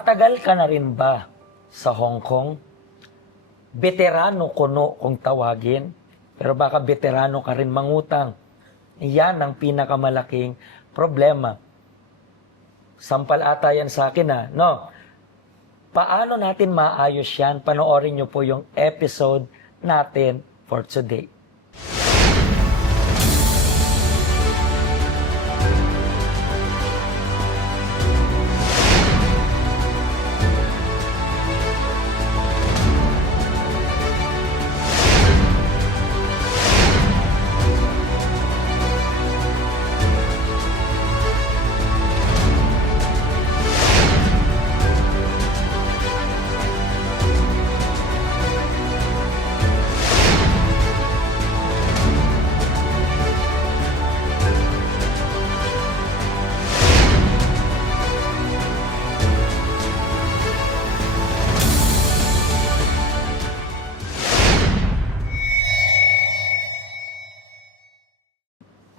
Matagal ka na rin ba sa Hong Kong? Veterano kuno kung tawagin, pero baka veterano ka rin mangutang. Yan ang pinakamalaking problema. Sampal ata yan sa akin no? Paano natin maayos yan? Panoorin nyo po yung episode natin for today.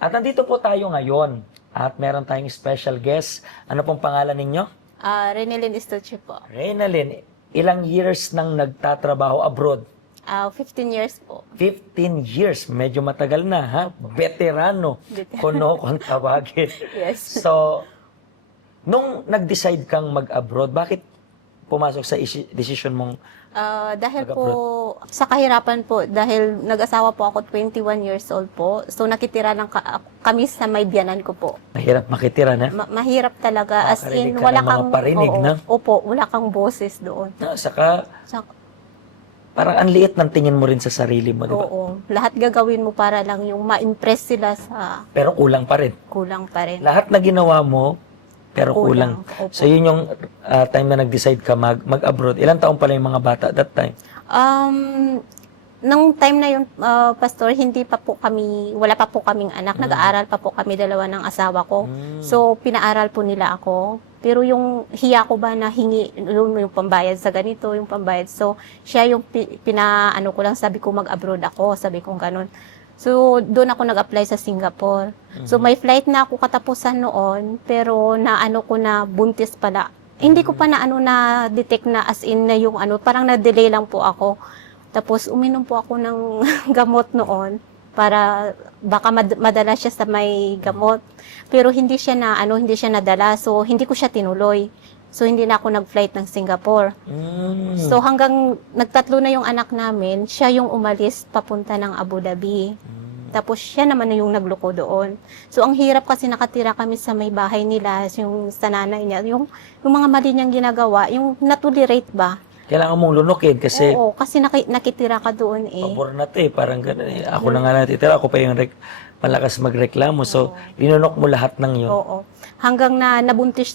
At nandito po tayo ngayon at meron tayong special guest. Ano pong pangalan ninyo? Renelyn Estuche po. Reynalyn, ilang years nang nagtatrabaho abroad? 15 years po. 15 years. Medyo matagal na, ha? Veterano. Kuno kung tawagin. Yes. So, nung nag-decide kang mag-abroad, bakit pumasok sa decision mong Dahil po, Mag-abroad? sa kahirapan po, dahil nag-asawa po ako 21 years old po, so nakitira lang kami sa may biyanan ko po. mahirap makitira na? Mahirap talaga, as Makakarinig in, ka wala ng mga kang, parinig, oo, no? Opo, wala kang boses doon. Saka, parang ang liit ng tingin mo rin sa sarili mo, di ba? Oo, lahat gagawin mo para lang yung ma-impress sila sa Pero kulang pa rin. kulang pa rin. Lahat na ginawa mo, pero kulang. Kulang, opo. So, yun yung time na nag-decide ka mag-abroad. Ilang taon pala yung mga bata at that time? Nung time na yun, Pastor, wala pa po kaming anak. Nag-aaral pa po kami dalawa ng asawa ko. So, pinaaral po nila ako. Pero yung hiya ko ba na hingi yung pambayad sa ganito, yung pambayad. So, siya yung pinaano ko lang, sabi ko mag-abroad ako, sabi ko ganun. So, doon ako nag-apply sa Singapore. So, may flight na ako katapusan noon, pero naano ko na buntis pala. Hindi ko pa na-detect na as in na yung parang na-delay lang po ako. Tapos, uminom po ako ng gamot noon para baka madala siya sa may gamot. Pero hindi siya nadala. So, hindi ko siya tinuloy. So, hindi na ako nag-flight ng Singapore. So, hanggang nagtatlo na yung anak namin, siya yung umalis papunta ng Abu Dhabi. Tapos, siya naman na yung nagluko doon. So, ang hirap kasi nakatira kami sa may bahay nila, yung sa nanay niya. Yung mga mali niyang ginagawa, yung na-tolerate ba? Kailangan mong lunukin kasi Oo, kasi nakitira ka doon eh. pabor na parang gano'n eh. Ako na nga natitira, ako pa yung malakas magreklamo. So, linunok mo lahat ng yun. Oo. Hanggang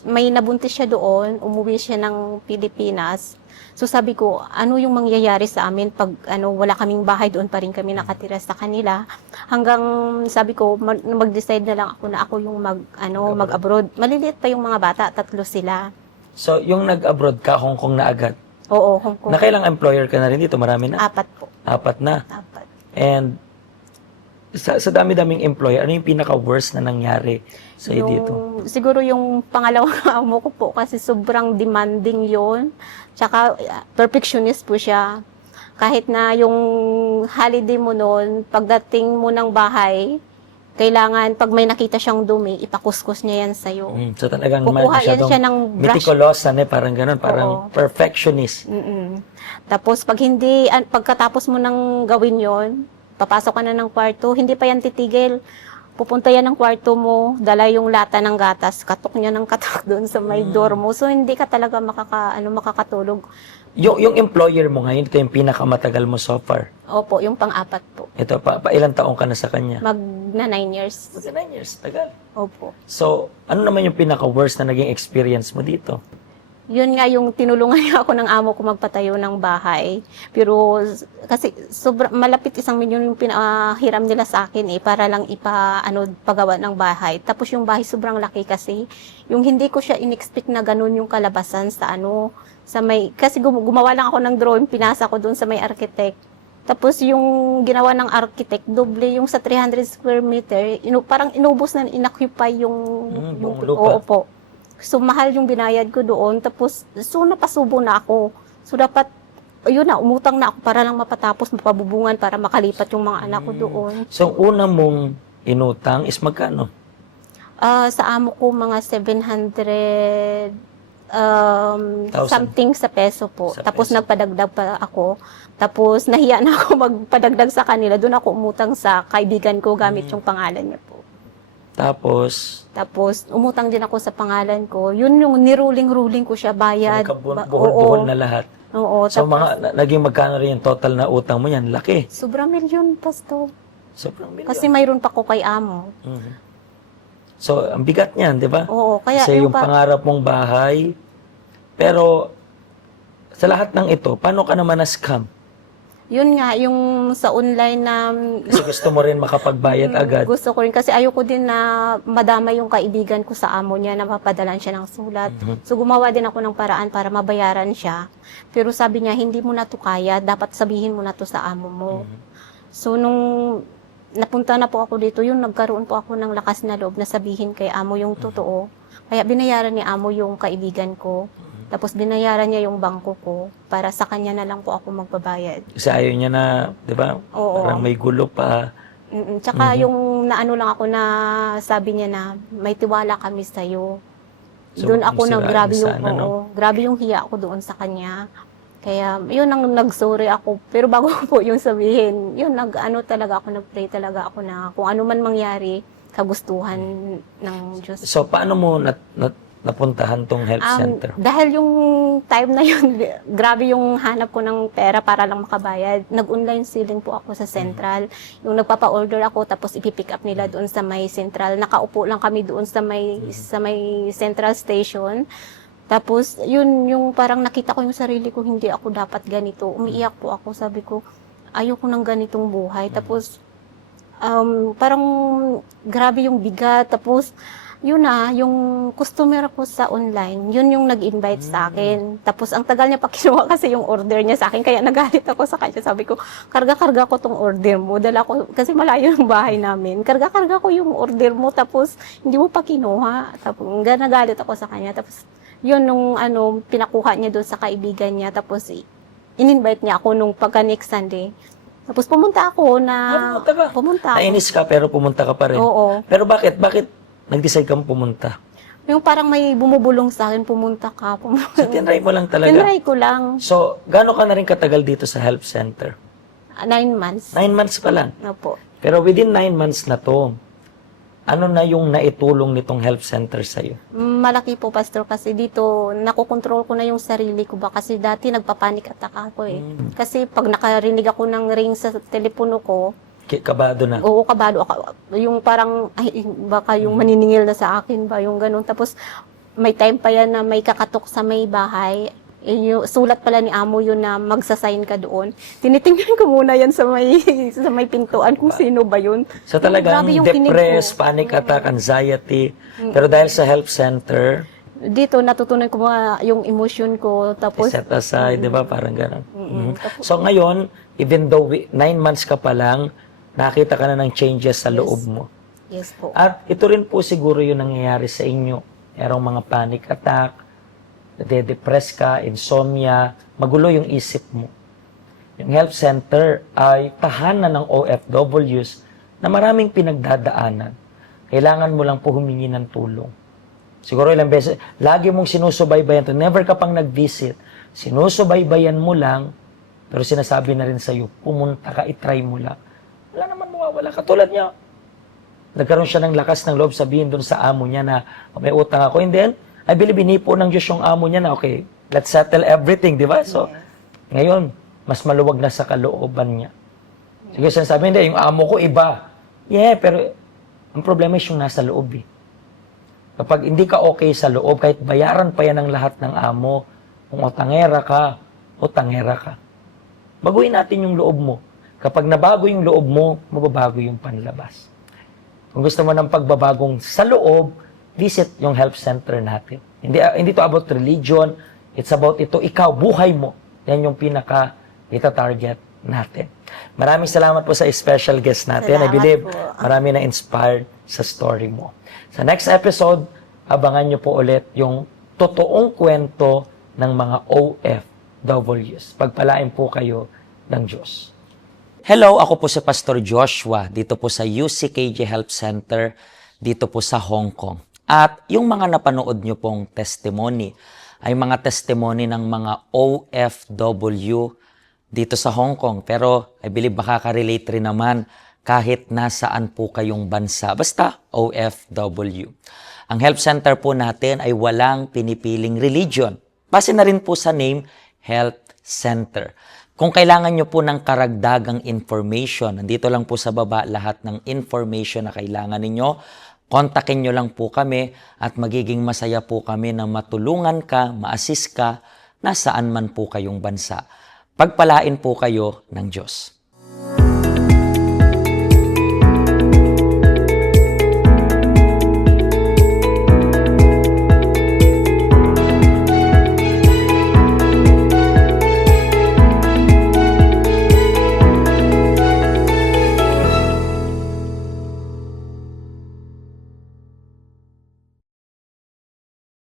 may nabuntis siya doon, umuwi siya ng Pilipinas. So sabi ko, ano yung mangyayari sa amin pag wala kaming bahay, doon pa rin kami nakatira sa kanila. Hanggang sabi ko, mag-decide na lang ako na ako yung mag-abroad. Maliliit pa yung mga bata, 3 sila. So, yung nag-abroad ka, Hong Kong na agad. Oo, Hong Kong. Nakailang employer ka na rin dito? Marami na? 4 po. 4 na. 4. And sa dami-daming employer, ano yung pinaka-worst na nangyari sa dito? Siguro yung pangalawang amo ko po kasi sobrang demanding yon. Tsaka perfectionist po siya. Kahit na yung holiday mo noon, pagdating mo ng bahay, kailangan pag may nakita siyang dumi, ipakuskus niya yan sa'yo. So talagang Kukuha yan siya ng brush. meticulous, parang ganun, parang perfectionist. Tapos pagkatapos mo nang gawin yon, papasok ka na ng kwarto, hindi pa yan titigil. Pupunta yan ng kwarto mo, dala yung lata ng gatas, katok niya ng katok doon sa may door mo. So, hindi ka talaga makakatulog. Yung employer mo ngayon, ito yung pinakamatagal mo so far. Opo, yung pang-4 po. Ito, pa ilang taong ka na sa kanya? Magna 9 years. 9 years, tagal. Opo. So, ano naman yung pinaka-worst na naging experience mo dito? Yun nga yung tinulungan niya ako ng amo ko magpatayo ng bahay. Pero kasi malapit 1 milyon yung pinahiram nila sa akin para lang pagawa ng bahay. Tapos yung bahay sobrang laki kasi. Yung hindi ko siya in-expect na ganun yung kalabasan kasi gumawa lang ako ng drawing, pinasa ko doon sa may architect. Tapos yung ginawa ng architect, doble yung sa 300 square meter, parang inubos na, inoccupy yung buong lupa. Oo po. So, mahal yung binayad ko doon. Tapos, so, napasubo na ako. So, dapat, yun na, umutang na ako para lang mapatapos, mapabubungan para makalipat yung mga anak ko doon. So, una mong inutang is magkano? Sa amo ko, mga 700 Thousand. something sa peso po. Sa Tapos, peso. nagpadagdag pa ako. Tapos, nahiya na ako magpadagdag sa kanila. Doon ako umutang sa kaibigan ko gamit yung pangalan niya po. Tapos, Tapos, umutang din ako sa pangalan ko. Yun yung niruling-ruling ko siya, bayad. buhol-buhol na lahat. Oo, So, tapos, naging magkano rin yung total na utang mo yan? Laki. sobrang milyon, Pastor. Sobrang milyon. Kasi mayroon pa ko kay amo. Mhm. So, ang bigat niyan, di ba? Oo, kaya Kasi yung pangarap mong bahay. Pero, sa lahat ng ito, paano ka naman na-scam? yun nga, yung sa online na Kasi gusto mo rin makapagbayad agad. gusto ko rin. Kasi ayoko din na madama yung kaibigan ko sa amo niya na mapadalan siya ng sulat. So, gumawa din ako ng paraan para mabayaran siya. Pero sabi niya, hindi mo na to kaya. Dapat sabihin mo na to sa amo mo. So, nung napunta na po ako dito, yun, nagkaroon po ako ng lakas na loob na sabihin kay amo yung totoo. Kaya binayaran ni amo yung kaibigan ko. Tapos binayaran niya yung bangko ko para sa kanya na lang po ako magbabayad. Kasi ayaw niya na, di ba? Oo. Parang may gulo pa. Tsaka yung naano lang ako na sabi niya na may tiwala kami sa iyo. So, Doon ako siraan grabe yung sana, no? grabe yung hiya ko doon sa kanya. Kaya yun ang nag-sorry ako. Pero bago po yung sabihin, yun talaga ako, nag-pray talaga ako na kung ano man mangyari, kagustuhan ng Diyos. So, paano mo napuntahan tong health center? Dahil yung time na yun, grabe yung hanap ko ng pera para lang makabayad. Nag-online selling po ako sa Central. Yung nagpapa-order ako, tapos ipipick up nila doon sa may Central. Nakaupo lang kami doon sa may Central Station. Tapos, yun, yung parang nakita ko yung sarili ko, hindi ako dapat ganito. Umiiyak po ako, sabi ko, ayoko ng ganitong buhay. Tapos, parang grabe yung bigat. Tapos, yun yung customer ko sa online, yun yung nag-invite sa akin. Tapos, ang tagal niya pa kinuha kasi yung order niya sa akin. Kaya nagalit ako sa kanya. Sabi ko, karga-karga ko tong order mo. Dala ko, kasi malayo yung bahay namin. Karga-karga ko yung order mo. Tapos, hindi mo pa kinuha. Tapos, nagalit ako sa kanya. Tapos, yun nung pinakuha niya doon sa kaibigan niya. Tapos, in-invite niya ako nung pagka next Sunday. Tapos, pumunta ako na... Pumunta ka? Pumunta ako. Nainis ka pero pumunta ka pa rin. Oo. Pero bakit nag-decide kang pumunta? Yung parang may bumubulong sa akin, pumunta ka. So, tinry mo lang talaga? Tinry ko lang. So, gaano ka na rin katagal dito sa health center? 9 months. 9 months pa lang. Opo. Pero within 9 months na to, ano na yung naitulong nitong health center sa'yo? Malaki po, Pastor, kasi dito, nakokontrol ko na yung sarili ko ba? Kasi dati nagpapanik attack ako eh. Kasi pag nakarinig ako ng ring sa telepono ko, Kabado na. oo, kabado ako. Yung parang, ay, baka yung maniningil na sa akin ba, yung ganun. Tapos, may time pa yan na may kakatok sa may bahay. Yung sulat pala ni amo yun na magsasign ka doon. Tinitingnan ko muna yan sa may pintuan kung sino ba yun. So talagang Grabe yung kinig depressed, ko. panic attack, anxiety. Pero dahil sa health center, Dito, natutunan ko mga yung emotion ko. Tapos, set aside, di ba? Parang gano'n. So ngayon, even though 9 months ka pa lang, nakita ka na ng changes sa loob mo. yes po. At ito rin po siguro yung nangyayari sa inyo. Merong mga panic attack, nade-depress ka, insomnia, magulo yung isip mo. Yung health center ay tahanan ng OFWs na maraming pinagdadaanan. Kailangan mo lang po humingi ng tulong. Siguro ilang beses, lagi mong sinusubaybayan to. Never ka pang nag-visit. Sinusubaybayan mo lang, pero sinasabi na rin sa'yo, pumunta ka, itry mo lang. Wala naman mawawala. Katulad niya, nagkaroon siya ng lakas ng loob sabihin doon sa amo niya na may utang ako. And then, I believe inipo ng Diyos yung amo niya na, okay, let's settle everything, di ba? So, ngayon, mas maluwag na sa kalooban niya. Sige, sinasabi, hindi, yung amo ko iba. Yeah, pero ang problema is yung nasa loob eh. Kapag hindi ka okay sa loob, kahit bayaran pa yan ng lahat ng amo, kung utangera ka. Baguhin natin yung loob mo. Kapag nabago yung loob mo, mababago yung panlabas. Kung gusto mo ng pagbabagong sa loob, visit yung health center natin. Hindi to about religion, it's about ikaw, buhay mo. Yan yung ita-target natin. Maraming salamat po sa special guest natin. I Salamat believe po. marami na inspired sa story mo. Sa next episode, abangan nyo po ulit yung totoong kwento ng mga OFWs. Pagpalain po kayo ng Diyos. Hello, ako po si Pastor Joshua dito po sa UCKJ Help Center dito po sa Hong Kong. At yung mga napanood nyo pong testimony ay mga testimony ng mga OFW dito sa Hong Kong. Pero I believe makaka-relate rin naman kahit nasaan po kayong bansa. Basta OFW. Ang Help Center po natin ay walang pinipiling religion. Base na rin po sa name, Help Center. Kung kailangan nyo po ng karagdagang information, nandito lang po sa baba lahat ng information na kailangan ninyo. Kontakin nyo lang po kami at magiging masaya po kami na matulungan ka, ma-assist ka, nasaan man po kayong bansa. Pagpalain po kayo ng Diyos.